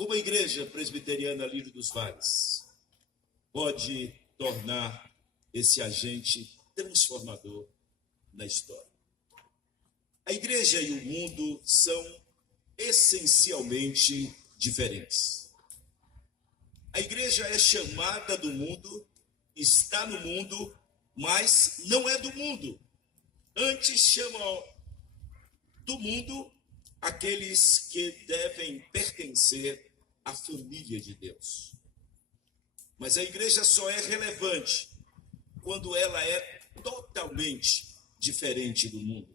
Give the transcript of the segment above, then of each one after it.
Como a Igreja Presbiteriana Lírio dos Vales pode tornar esse agente transformador na história? A Igreja e o mundo são essencialmente diferentes. A Igreja é chamada do mundo, está no mundo, mas não é do mundo. Antes chamam do mundo aqueles que devem pertencer à família de Deus. Mas a Igreja só é relevante quando ela é totalmente diferente do mundo.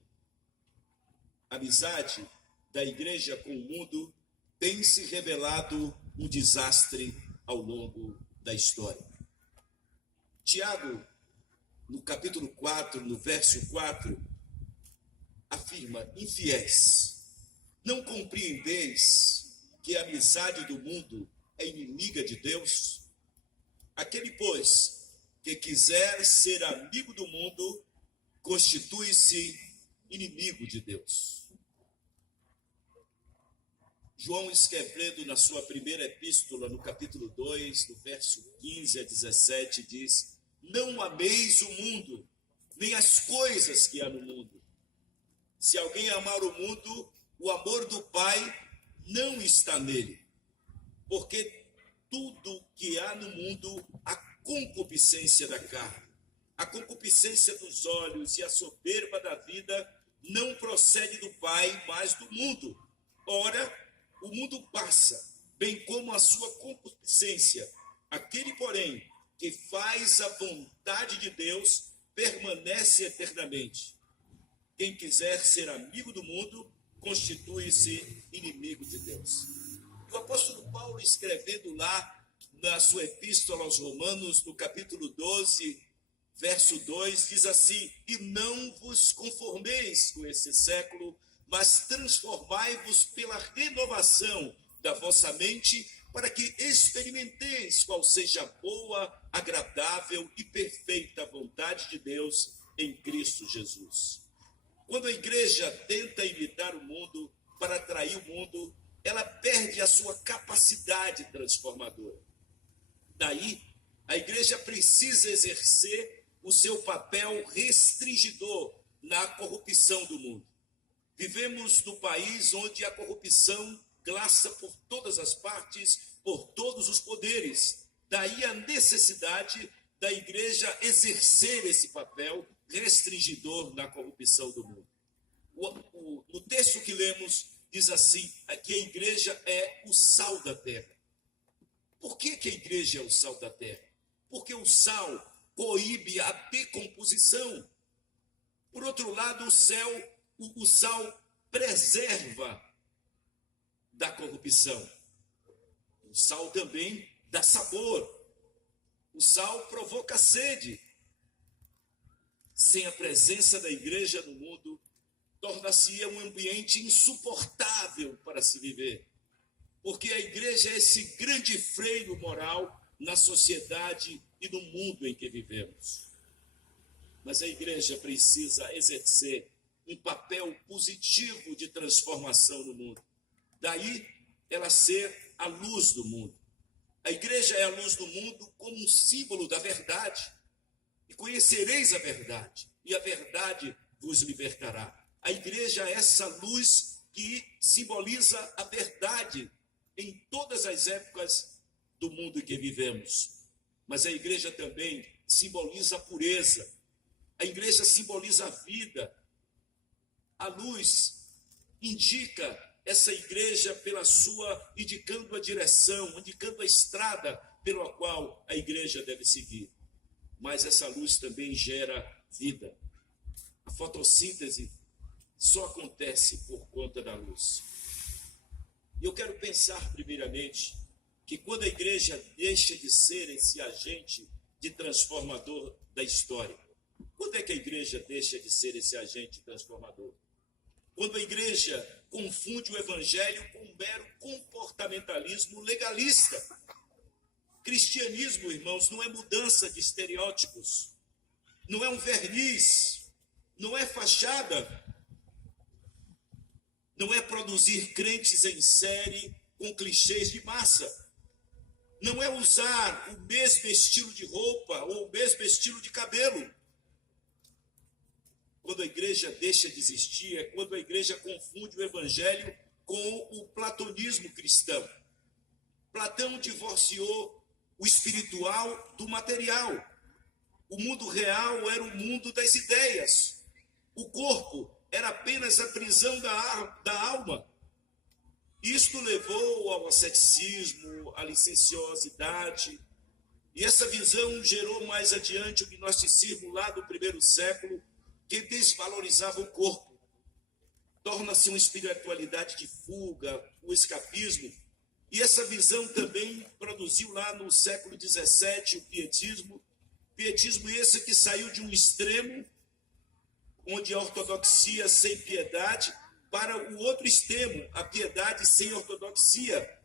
A amizade da Igreja com o mundo tem se revelado um desastre ao longo da história. Tiago, no capítulo 4, no verso 4, afirma: infiéis, não compreendeis que a amizade do mundo é inimiga de Deus? Aquele, pois, que quiser ser amigo do mundo, constitui-se inimigo de Deus. João Esquerdo, na sua primeira epístola, no capítulo 2, do verso 15 a 17, diz: não ameis o mundo, nem as coisas que há no mundo. Se alguém amar o mundo, o amor do Pai não está nele. Porque tudo que há no mundo, a concupiscência da carne, a concupiscência dos olhos e a soberba da vida, não procede do Pai, mas do mundo. Ora, o mundo passa, bem como a sua concupiscência. Aquele, porém, que faz a vontade de Deus, permanece eternamente. Quem quiser ser amigo do mundo, constitui-se inimigo de Deus. O apóstolo Paulo, escrevendo lá na sua epístola aos Romanos, no capítulo 12, verso 2, diz assim: e não vos conformeis com esse século, mas transformai-vos pela renovação da vossa mente, para que experimenteis qual seja a boa, agradável e perfeita vontade de Deus em Cristo Jesus. Quando a igreja tenta imitar o mundo para atrair o mundo, ela perde a sua capacidade transformadora. Daí, a igreja precisa exercer o seu papel restringidor na corrupção do mundo. Vivemos num país onde a corrupção glaça por todas as partes, por todos os poderes. Daí a necessidade da igreja exercer esse papel restringidor na corrupção do mundo. No texto que lemos, diz assim, que a igreja é o sal da terra. Por que a igreja é o sal da terra? Porque o sal coíbe a decomposição. Por outro lado, o sal preserva da corrupção. O sal também dá sabor. O sal provoca sede. Sem a presença da igreja no mundo, torna-se um ambiente insuportável para se viver. Porque a igreja é esse grande freio moral na sociedade e no mundo em que vivemos. Mas a igreja precisa exercer um papel positivo de transformação no mundo. Daí, ela ser a luz do mundo. A igreja é a luz do mundo como um símbolo da verdade. E conhecereis a verdade, e a verdade vos libertará. A igreja é essa luz que simboliza a verdade em todas as épocas do mundo em que vivemos. Mas a igreja também simboliza a pureza. A igreja simboliza a vida. A luz indica essa igreja indicando a direção, indicando a estrada pela qual a igreja deve seguir. Mas essa luz também gera vida. A fotossíntese só acontece por conta da luz. E eu quero pensar, primeiramente, que quando a igreja deixa de ser esse agente de transformador da história, quando é que a igreja deixa de ser esse agente transformador? Quando a igreja confunde o evangelho com um mero comportamentalismo legalista. Cristianismo, irmãos, não é mudança de estereótipos, não é um verniz, não é fachada, não é produzir crentes em série com clichês de massa. Não é usar o mesmo estilo de roupa ou o mesmo estilo de cabelo. Quando a igreja deixa de existir, é quando a igreja confunde o evangelho com o platonismo cristão. Platão divorciou o espiritual do material. O mundo real era o mundo das ideias. O corpo era apenas a prisão da alma. Isto levou ao asceticismo, à licenciosidade, e essa visão gerou mais adiante o gnosticismo lá do primeiro século, que desvalorizava o corpo. Torna-se uma espiritualidade de fuga, o escapismo, e essa visão também produziu lá no século XVII o pietismo esse que saiu de um extremo, onde a ortodoxia sem piedade, para o outro extremo, a piedade sem ortodoxia.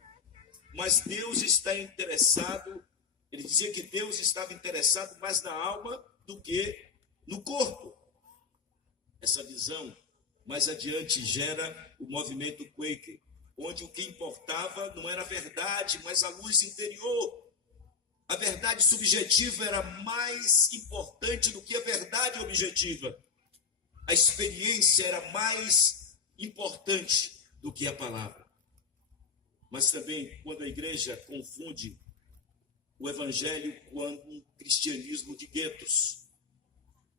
Mas Deus está interessado, ele dizia que Deus estava interessado mais na alma do que no corpo. Essa visão, mais adiante, gera o movimento Quaker, onde o que importava não era a verdade, mas a luz interior. A verdade subjetiva era mais importante do que a verdade objetiva. A experiência era mais importante do que a palavra. Mas também, quando a igreja confunde o evangelho com um cristianismo de guetos.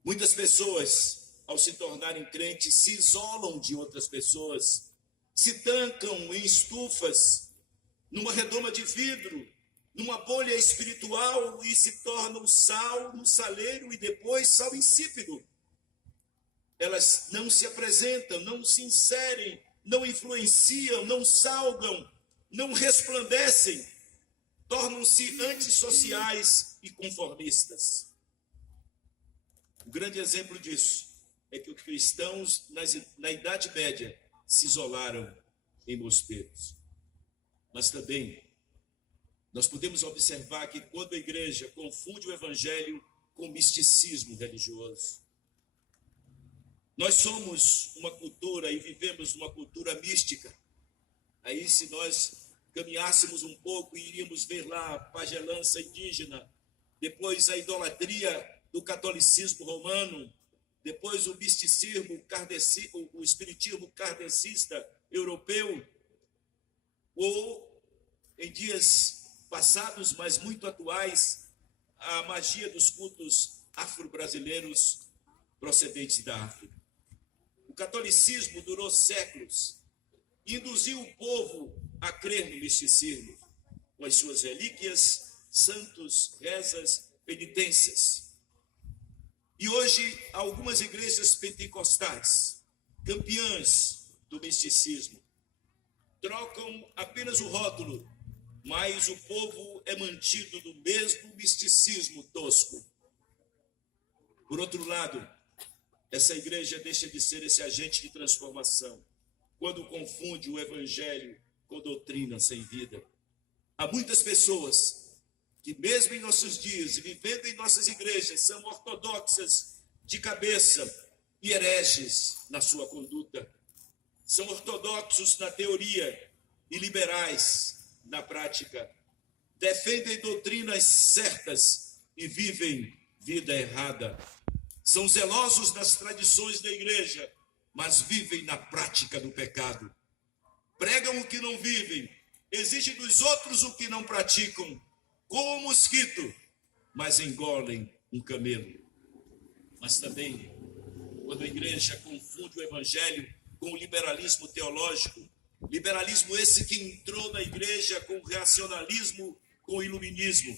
Muitas pessoas, ao se tornarem crentes, se isolam de outras pessoas, se tancam em estufas, numa redoma de vidro, numa bolha espiritual e se tornam sal no saleiro e depois sal insípido. Elas não se apresentam, não se inserem, não influenciam, não salgam, não resplandecem, tornam-se antissociais e conformistas. O grande exemplo disso é que os cristãos na Idade Média se isolaram em mosteiros. Mas também nós podemos observar que quando a igreja confunde o evangelho com misticismo religioso, nós somos uma cultura e vivemos uma cultura mística. Aí, se nós caminhássemos um pouco e iríamos ver lá a pagelança indígena, depois a idolatria do catolicismo romano, depois o misticismo, o espiritismo kardecista europeu, ou, em dias passados, mas muito atuais, a magia dos cultos afro-brasileiros procedentes da África. O catolicismo durou séculos e induziu o povo a crer no misticismo, com as suas relíquias, santos, rezas, penitências. E hoje, algumas igrejas pentecostais, campeãs do misticismo, trocam apenas o rótulo, mas o povo é mantido no mesmo misticismo tosco. Por outro lado, essa igreja deixa de ser esse agente de transformação quando confunde o evangelho com doutrina sem vida. Há muitas pessoas que, mesmo em nossos dias e vivendo em nossas igrejas, são ortodoxas de cabeça e hereges na sua conduta. São ortodoxos na teoria e liberais na prática. Defendem doutrinas certas e vivem vida errada. São zelosos das tradições da igreja, mas vivem na prática do pecado. Pregam o que não vivem, exigem dos outros o que não praticam, como um mosquito, mas engolem um camelo. Mas também, quando a igreja confunde o evangelho com o liberalismo teológico, liberalismo esse que entrou na igreja com o reacionalismo, com o iluminismo.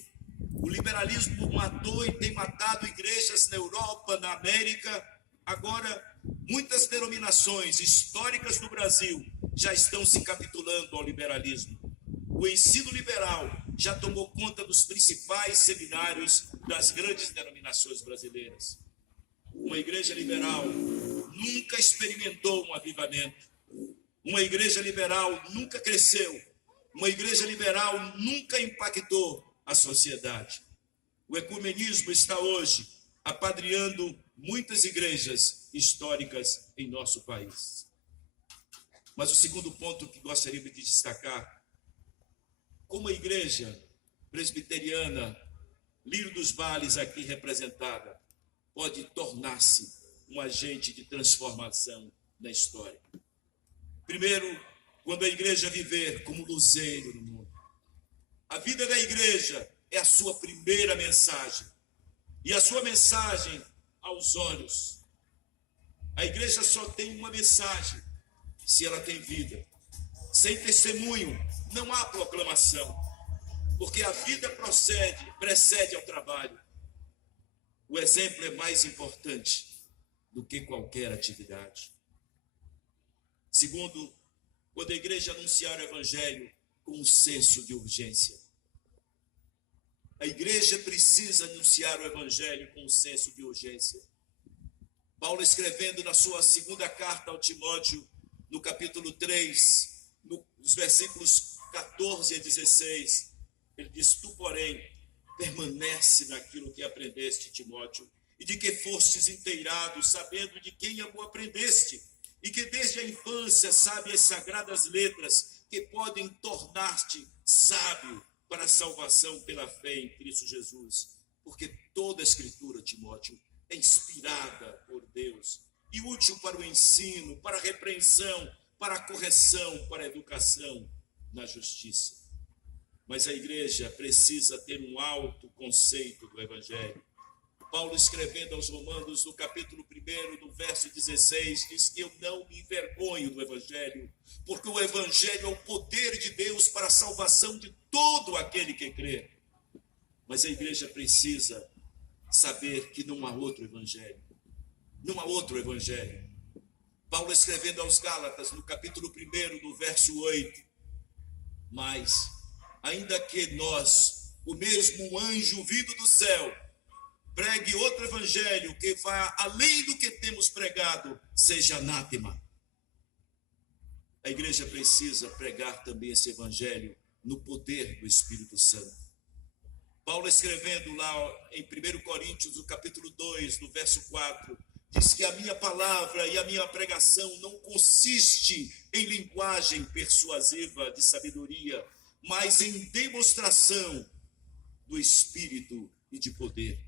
O liberalismo matou e tem matado igrejas na Europa, na América. Agora, muitas denominações históricas do Brasil já estão se capitulando ao liberalismo. O ensino liberal já tomou conta dos principais seminários das grandes denominações brasileiras. Uma igreja liberal nunca experimentou um avivamento. Uma igreja liberal nunca cresceu. Uma igreja liberal nunca impactou a sociedade. O ecumenismo está hoje apadrinhando muitas igrejas históricas em nosso país. Mas o segundo ponto que gostaria de destacar como a igreja presbiteriana, Lírio dos Vales, aqui representada, pode tornar-se um agente de transformação na história. Primeiro, quando a igreja viver como luzeiro no mundo. A vida da igreja é a sua primeira mensagem. E a sua mensagem aos olhos. A igreja só tem uma mensagem se ela tem vida. Sem testemunho não há proclamação, porque a vida precede ao trabalho. O exemplo é mais importante do que qualquer atividade. Segundo, quando a igreja anunciar o evangelho com um senso de urgência. A igreja precisa anunciar o evangelho com um senso de urgência. Paulo, escrevendo na sua segunda carta ao Timóteo, no capítulo 3, nos versículos 14 a 16, ele diz: tu, porém, permanece naquilo que aprendeste, Timóteo, e de que fostes inteirado, sabendo de quem o aprendeste, e que desde a infância sabe as sagradas letras que podem tornar-te sábio para a salvação pela fé em Cristo Jesus. Porque toda a Escritura, Timóteo, é inspirada por Deus e útil para o ensino, para a repreensão, para a correção, para a educação na justiça. Mas a igreja precisa ter um alto conceito do evangelho. Paulo, escrevendo aos Romanos, no capítulo 1, no verso 16, diz que eu não me envergonho do evangelho, porque o evangelho é o poder de Deus para a salvação de todo aquele que crê. Mas a igreja precisa saber que não há outro evangelho. Não há outro evangelho. Paulo, escrevendo aos Gálatas, no capítulo 1, no verso 8, mas, ainda que nós, o mesmo anjo vindo do céu, pregue outro evangelho que vá além do que temos pregado, seja anátema. A igreja precisa pregar também esse evangelho no poder do Espírito Santo. Paulo, escrevendo lá em 1 Coríntios, no capítulo 2, no verso 4, diz que a minha palavra e a minha pregação não consiste em linguagem persuasiva de sabedoria, mas em demonstração do Espírito e de poder.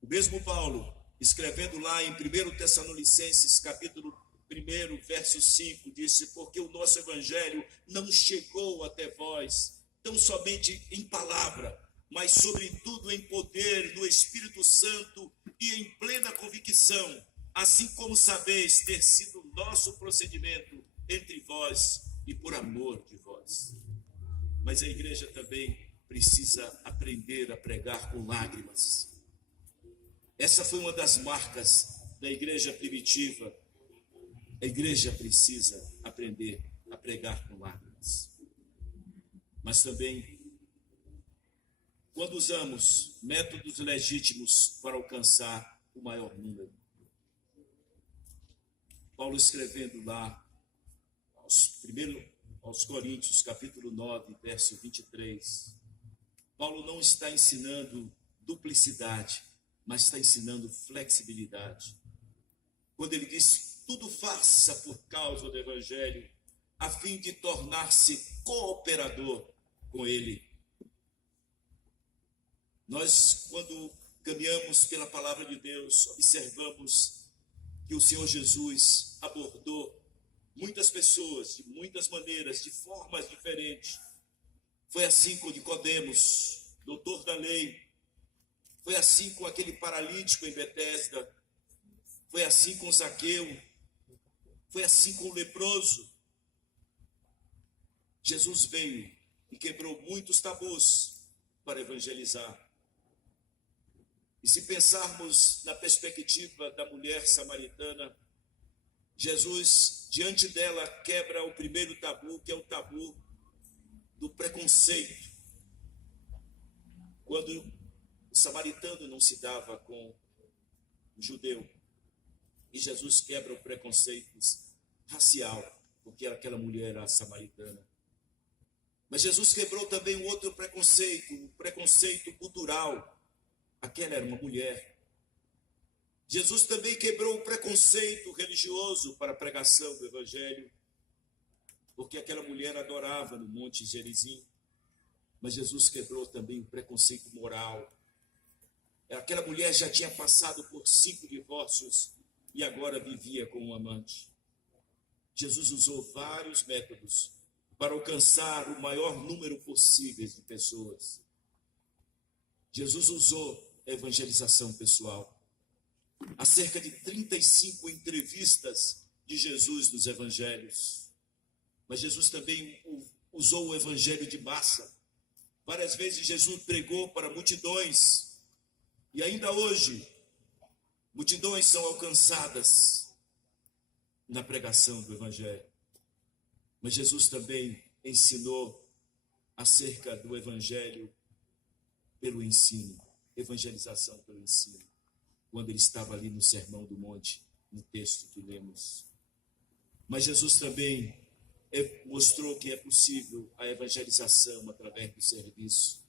O mesmo Paulo, escrevendo lá em 1 Tessalonicenses, capítulo 1, verso 5, disse: porque o nosso evangelho não chegou até vós tão somente em palavra, mas sobretudo em poder do Espírito Santo e em plena convicção, assim como sabeis ter sido o nosso procedimento entre vós e por amor de vós. Mas a igreja também precisa aprender a pregar com lágrimas. Essa foi uma das marcas da igreja primitiva. A igreja precisa aprender a pregar com lágrimas. Mas também, quando usamos métodos legítimos para alcançar o maior número. Paulo, escrevendo lá aos Coríntios, capítulo 9, verso 23, Paulo não está ensinando duplicidade, mas está ensinando flexibilidade. Quando ele diz: tudo faça por causa do evangelho, a fim de tornar-se cooperador com ele. Nós, quando caminhamos pela palavra de Deus, observamos que o Senhor Jesus abordou muitas pessoas de muitas maneiras, de formas diferentes. Foi assim com Nicodemos, doutor da lei. Foi assim com aquele paralítico em Betesda. Foi assim com Zaqueu. Foi assim com o leproso. Jesus veio e quebrou muitos tabus para evangelizar. E se pensarmos na perspectiva da mulher samaritana, Jesus, diante dela, quebra o primeiro tabu, que é o tabu do preconceito. Quando o samaritano não se dava com o judeu, e Jesus quebra o preconceito racial, porque aquela mulher era samaritana. Mas Jesus quebrou também um outro preconceito, o preconceito cultural. Aquela era uma mulher. Jesus também quebrou o preconceito religioso para a pregação do evangelho, porque aquela mulher adorava no Monte Gerizim. Mas Jesus quebrou também o preconceito moral. Aquela mulher já tinha passado por 5 divórcios e agora vivia com um amante. Jesus usou vários métodos para alcançar o maior número possível de pessoas. Jesus usou a evangelização pessoal. Há cerca de 35 entrevistas de Jesus nos evangelhos. Mas Jesus também usou o evangelho de massa. Várias vezes Jesus pregou para multidões. E ainda hoje, multidões são alcançadas na pregação do evangelho. Mas Jesus também ensinou acerca do evangelho pelo ensino, evangelização pelo ensino, quando ele estava ali no Sermão do Monte, no texto que lemos. Mas Jesus também mostrou que é possível a evangelização através do serviço.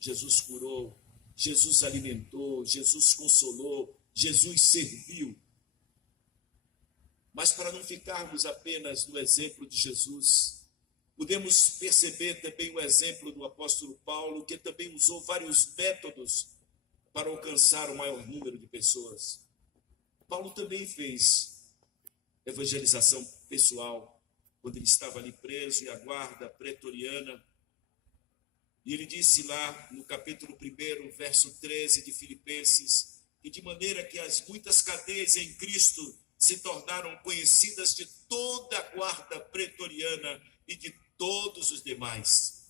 Jesus curou, Jesus alimentou, Jesus consolou, Jesus serviu. Mas para não ficarmos apenas no exemplo de Jesus, podemos perceber também o exemplo do apóstolo Paulo, que também usou vários métodos para alcançar o maior número de pessoas. Paulo também fez evangelização pessoal, quando ele estava ali preso em a guarda pretoriana. E ele disse lá no capítulo 1, verso 13 de Filipenses, que de maneira que as muitas cadeias em Cristo se tornaram conhecidas de toda a guarda pretoriana e de todos os demais.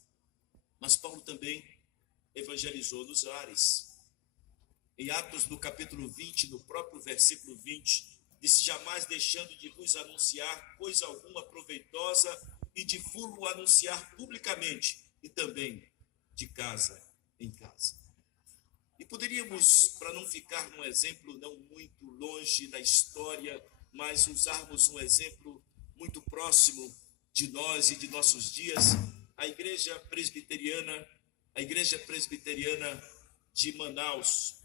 Mas Paulo também evangelizou nos ares. Em Atos, no capítulo 20, no próprio versículo 20, disse: jamais deixando de vos anunciar coisa alguma proveitosa e de vos anunciar publicamente e também de casa em casa. E poderíamos, para não ficar num exemplo não muito longe da história, mas usarmos um exemplo muito próximo de nós e de nossos dias, a igreja presbiteriana de Manaus,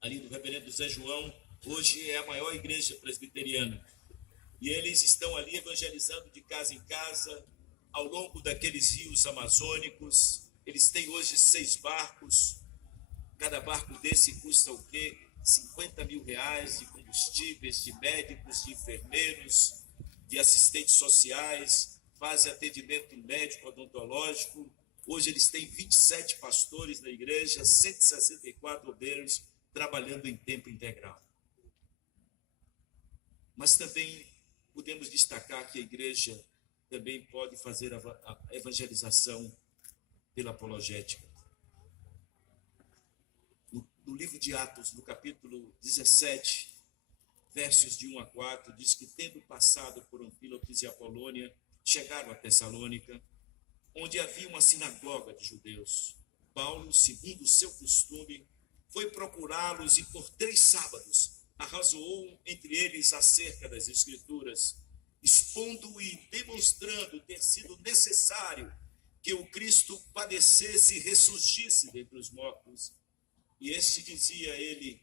ali do reverendo Zé João, hoje é a maior igreja presbiteriana. E eles estão ali evangelizando de casa em casa, ao longo daqueles rios amazônicos. Eles têm hoje 6 barcos. Cada barco desse custa o quê? 50 mil reais de combustíveis, de médicos, de enfermeiros, de assistentes sociais, fazem atendimento médico odontológico. Hoje eles têm 27 pastores na igreja, 164 obreiros trabalhando em tempo integral. Mas também podemos destacar que a igreja também pode fazer a evangelização pela apologética. No livro de Atos, no capítulo 17, versos de 1 a 4, diz que, tendo passado por Anfílope e Apolônia, chegaram a Tessalônica, onde havia uma sinagoga de judeus. Paulo, segundo o seu costume, foi procurá-los e por 3 sábados arrazoou entre eles acerca das Escrituras, expondo e demonstrando ter sido necessário que o Cristo padecesse e ressurgisse dentre os mortos. E este, dizia ele,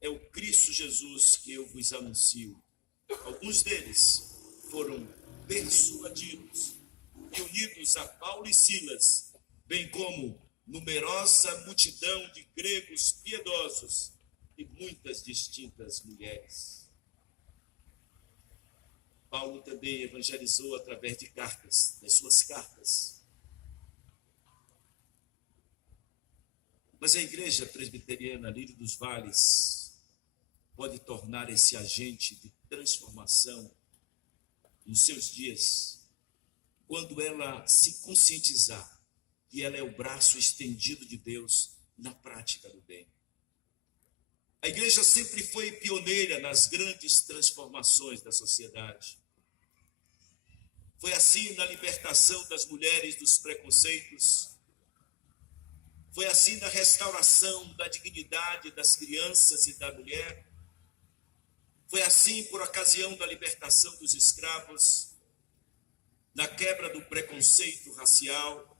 é o Cristo Jesus que eu vos anuncio. Alguns deles foram persuadidos e unidos a Paulo e Silas, bem como numerosa multidão de gregos piedosos e muitas distintas mulheres. Paulo também evangelizou através de cartas, das suas cartas. Mas a igreja presbiteriana Lírio dos Vales pode tornar esse agente de transformação nos seus dias, quando ela se conscientizar que ela é o braço estendido de Deus na prática do bem. A igreja sempre foi pioneira nas grandes transformações da sociedade. Foi assim na libertação das mulheres dos preconceitos. Foi assim na restauração da dignidade das crianças e da mulher. Foi assim por ocasião da libertação dos escravos, na quebra do preconceito racial,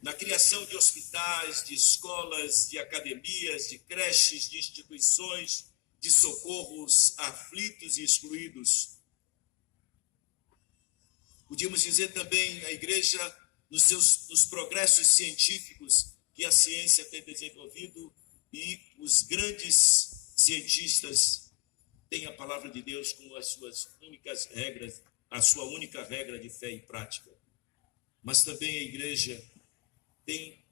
na criação de hospitais, de escolas, de academias, de creches, de instituições de socorros a aflitos e excluídos. Podíamos dizer também a igreja nos progressos científicos que a ciência tem desenvolvido, e os grandes cientistas têm a palavra de Deus como as suas únicas regras, a sua única regra de fé e prática. Mas também a igreja tem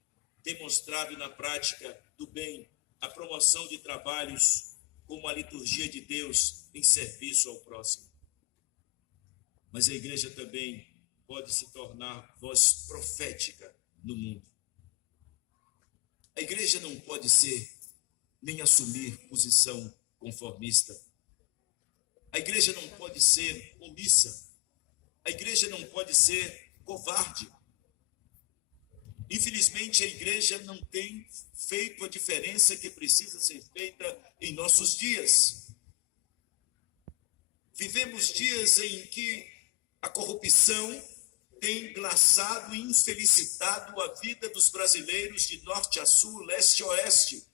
demonstrado na prática do bem a promoção de trabalhos como a liturgia de Deus em serviço ao próximo. Mas a igreja também pode se tornar voz profética no mundo. A igreja não pode ser nem assumir posição conformista. A igreja não pode ser omissa. A igreja não pode ser covarde. Infelizmente, a igreja não tem feito a diferença que precisa ser feita em nossos dias. Vivemos dias em que a corrupção tem glaçado e infelicitado a vida dos brasileiros de norte a sul, leste a oeste.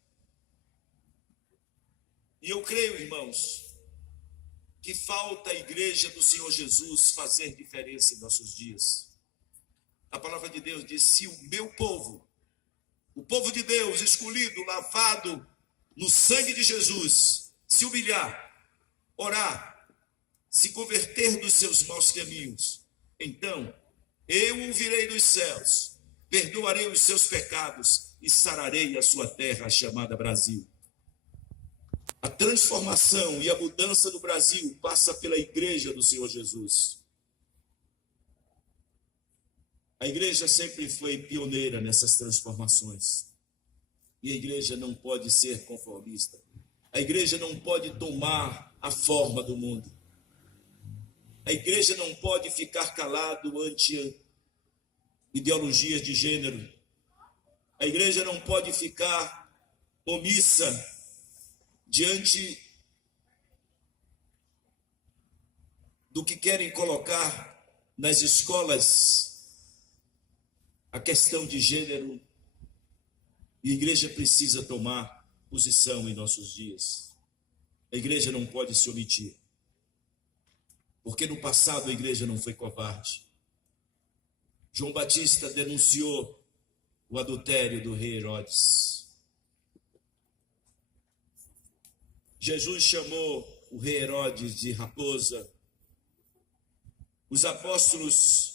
E eu creio, irmãos, que falta a igreja do Senhor Jesus fazer diferença em nossos dias. A palavra de Deus diz: se o meu povo, o povo de Deus, escolhido, lavado no sangue de Jesus, se humilhar, orar, se converter dos seus maus caminhos, então eu o virei dos céus, perdoarei os seus pecados e sararei a sua terra chamada Brasil. A transformação e a mudança do Brasil passa pela igreja do Senhor Jesus. A igreja sempre foi pioneira nessas transformações. E a igreja não pode ser conformista. A igreja não pode tomar a forma do mundo. A igreja não pode ficar calado ante ideologias de gênero. A igreja não pode ficar omissa diante do que querem colocar nas escolas a questão de gênero. E a igreja precisa tomar posição em nossos dias. A igreja não pode se omitir. Porque no passado a igreja não foi covarde. João Batista denunciou o adultério do rei Herodes. Jesus chamou o rei Herodes de raposa. Os apóstolos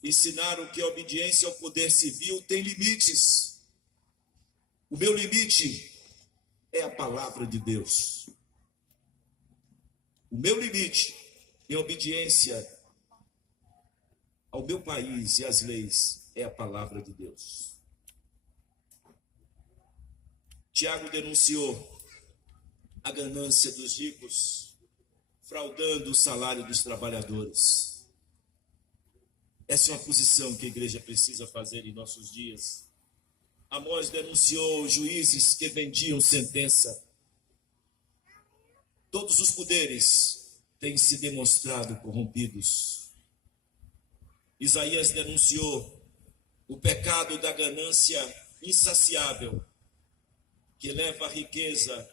ensinaram que a obediência ao poder civil tem limites. O meu limite é a palavra de Deus. O meu limite em obediência ao meu país e às leis é a palavra de Deus. Tiago denunciou a ganância dos ricos, fraudando o salário dos trabalhadores. Essa é uma posição que a igreja precisa fazer em nossos dias. Amós denunciou juízes que vendiam sentença. Todos os poderes têm se demonstrado corrompidos. Isaías denunciou o pecado da ganância insaciável, que leva a riqueza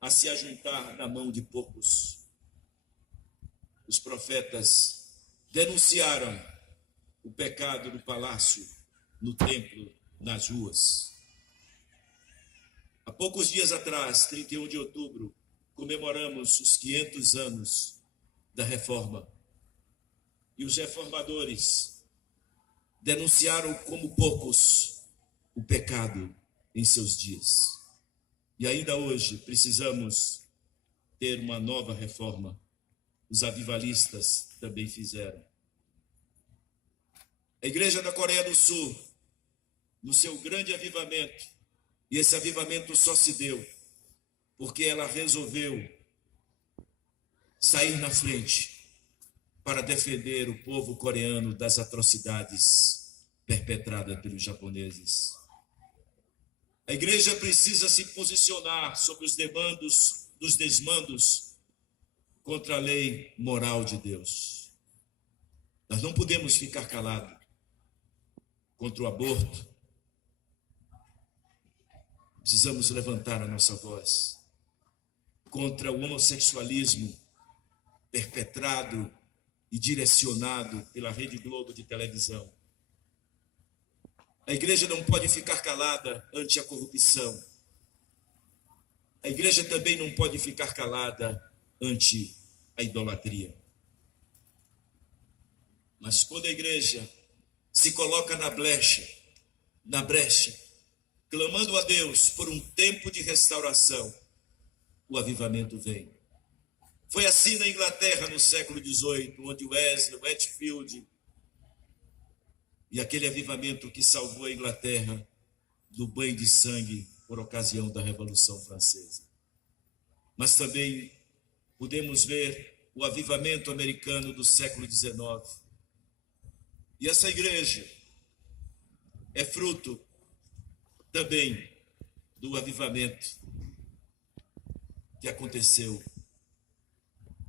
a se ajuntar na mão de poucos. Os profetas denunciaram o pecado no palácio, no templo, nas ruas. Há poucos dias atrás, 31 de outubro, comemoramos os 500 anos da Reforma. E os reformadores denunciaram como poucos o pecado em seus dias. E ainda hoje precisamos ter uma nova reforma. Os avivalistas também fizeram. A igreja da Coreia do Sul, no seu grande avivamento, e esse avivamento só se deu porque ela resolveu sair na frente para defender o povo coreano das atrocidades perpetradas pelos japoneses. A igreja precisa se posicionar sobre os demandos dos desmandos contra a lei moral de Deus. Nós não podemos ficar calados contra o aborto. Precisamos levantar a nossa voz contra o homossexualismo perpetrado e direcionado pela Rede Globo de televisão. A igreja não pode ficar calada ante a corrupção. A igreja também não pode ficar calada ante a idolatria. Mas quando a igreja se coloca na brecha, clamando a Deus por um tempo de restauração, o avivamento vem. Foi assim na Inglaterra no século XVIII, onde Wesley, Whitefield e aquele avivamento que salvou a Inglaterra do banho de sangue por ocasião da Revolução Francesa. Mas também podemos ver o avivamento americano do século XIX. E essa igreja é fruto também do avivamento que aconteceu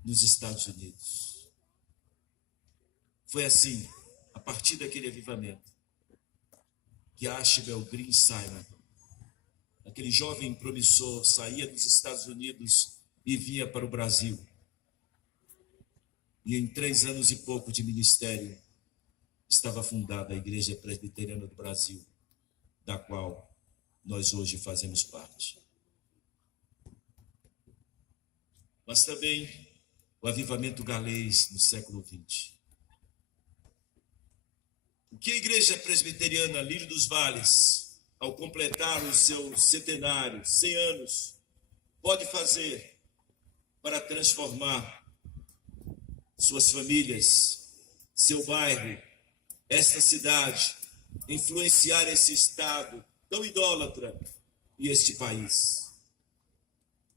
nos Estados Unidos. Foi assim, a partir daquele avivamento, que Ashbel Green Simon, aquele jovem promissor, saía dos Estados Unidos e vinha para o Brasil. E em 3 anos e pouco de ministério, estava fundada a Igreja Presbiteriana do Brasil, da qual nós hoje fazemos parte. Mas também o avivamento galês no século XX. O que a Igreja Presbiteriana Lírio dos Vales, ao completar o seu centenário, 100 anos, pode fazer para transformar suas famílias, seu bairro, esta cidade, influenciar esse estado tão idólatra e este país?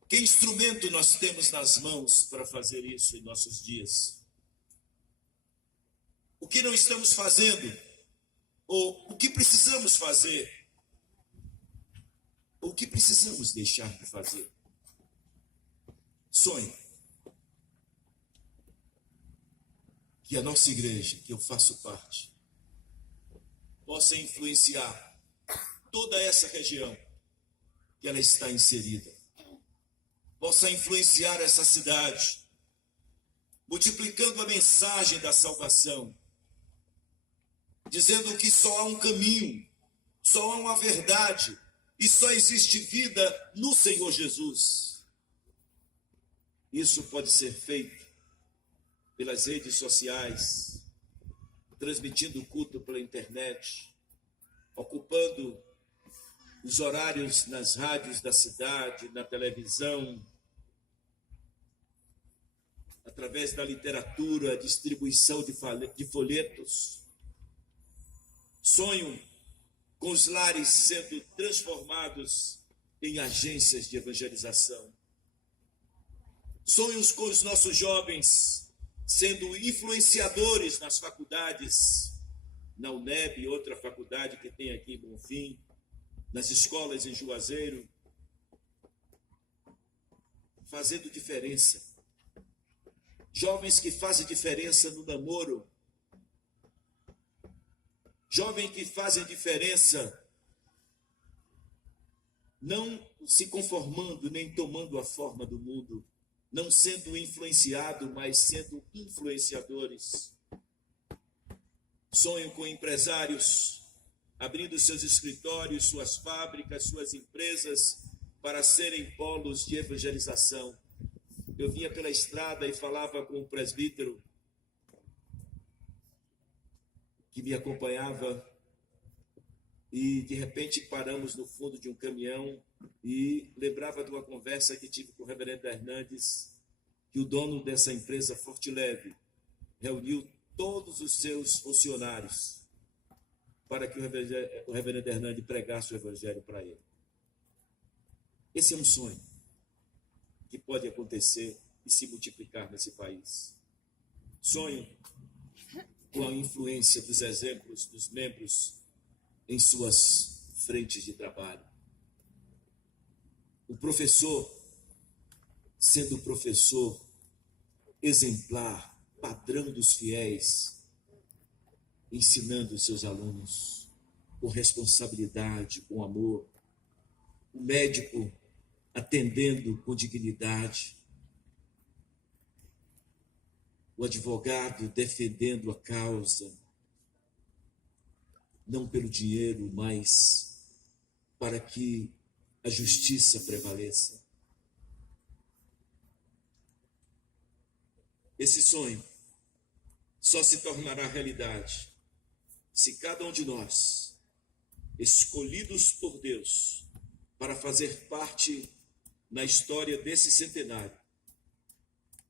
Que instrumento nós temos nas mãos para fazer isso em nossos dias? O que não estamos fazendo? Ou o que precisamos fazer? Ou o que precisamos deixar de fazer? Sonho que a nossa igreja, que eu faço parte, possa influenciar toda essa região que ela está inserida. Possa influenciar essa cidade, multiplicando a mensagem da salvação, dizendo que só há um caminho, só há uma verdade e só existe vida no Senhor Jesus. Isso pode ser feito pelas redes sociais, transmitindo o culto pela internet, ocupando os horários nas rádios da cidade, na televisão, através da literatura, distribuição de folhetos. Sonho com os lares sendo transformados em agências de evangelização. Sonhos com os nossos jovens sendo influenciadores nas faculdades, na UNEB, outra faculdade que tem aqui em Bonfim, nas escolas em Juazeiro, fazendo diferença. Jovens que fazem diferença no namoro. Jovens que fazem diferença não se conformando nem tomando a forma do mundo, não sendo influenciado, mas sendo influenciadores. Sonho com empresários abrindo seus escritórios, suas fábricas, suas empresas para serem polos de evangelização. Eu vinha pela estrada e falava com um presbítero que me acompanhava e, de repente, paramos no fundo de um caminhão e lembrava de uma conversa que tive com o reverendo Hernandes, que o dono dessa empresa Fortileve reuniu todos os seus funcionários para que o reverendo Hernandes pregasse o evangelho para ele. Esse é um sonho que pode acontecer e se multiplicar nesse país. Sonho com a influência dos exemplos dos membros em suas frentes de trabalho. O professor sendo professor exemplar, padrão dos fiéis, ensinando os seus alunos com responsabilidade, com amor. O médico atendendo com dignidade. O advogado defendendo a causa. não pelo dinheiro, mas para que a justiça prevaleça. Esse sonho só se tornará realidade se cada um de nós, escolhidos por Deus para fazer parte na história desse centenário,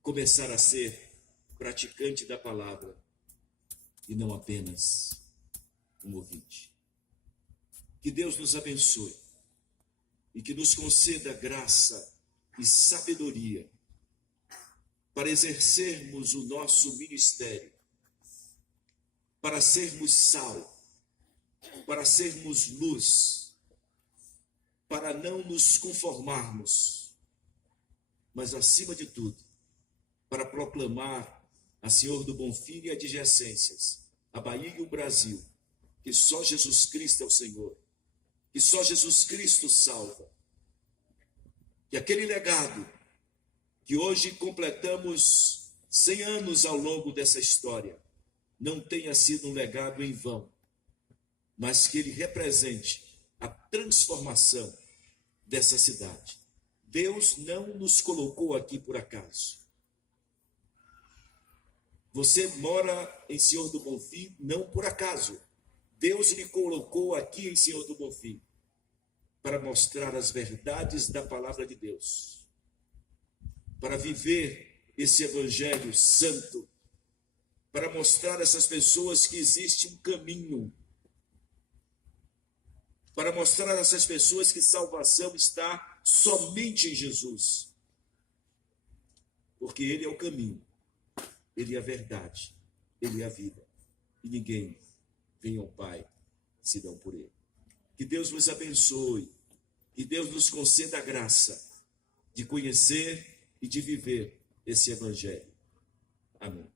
começar a ser praticante da palavra e não apenas um ouvinte. Que Deus nos abençoe e que nos conceda graça e sabedoria para exercermos o nosso ministério, para sermos sal, para sermos luz, para não nos conformarmos, mas acima de tudo, para proclamar a Senhor do Bonfim e adjacências, a Bahia e o Brasil, que só Jesus Cristo é o Senhor, que só Jesus Cristo salva. Que aquele legado que hoje completamos 100 anos ao longo dessa história não tenha sido um legado em vão, mas que ele represente a transformação dessa cidade. Deus não nos colocou aqui por acaso. Você mora em Senhor do Bonfim não por acaso. Deus lhe colocou aqui em Senhor do Bonfim para mostrar as verdades da palavra de Deus, para viver esse evangelho santo, para mostrar a essas pessoas que existe um caminho, para mostrar a essas pessoas que salvação está somente em Jesus, porque Ele é o caminho, Ele é a verdade, Ele é a vida, e ninguém vem ao Pai senão por Ele. Que Deus nos abençoe, que Deus nos conceda a graça de conhecer e de viver esse evangelho. Amém.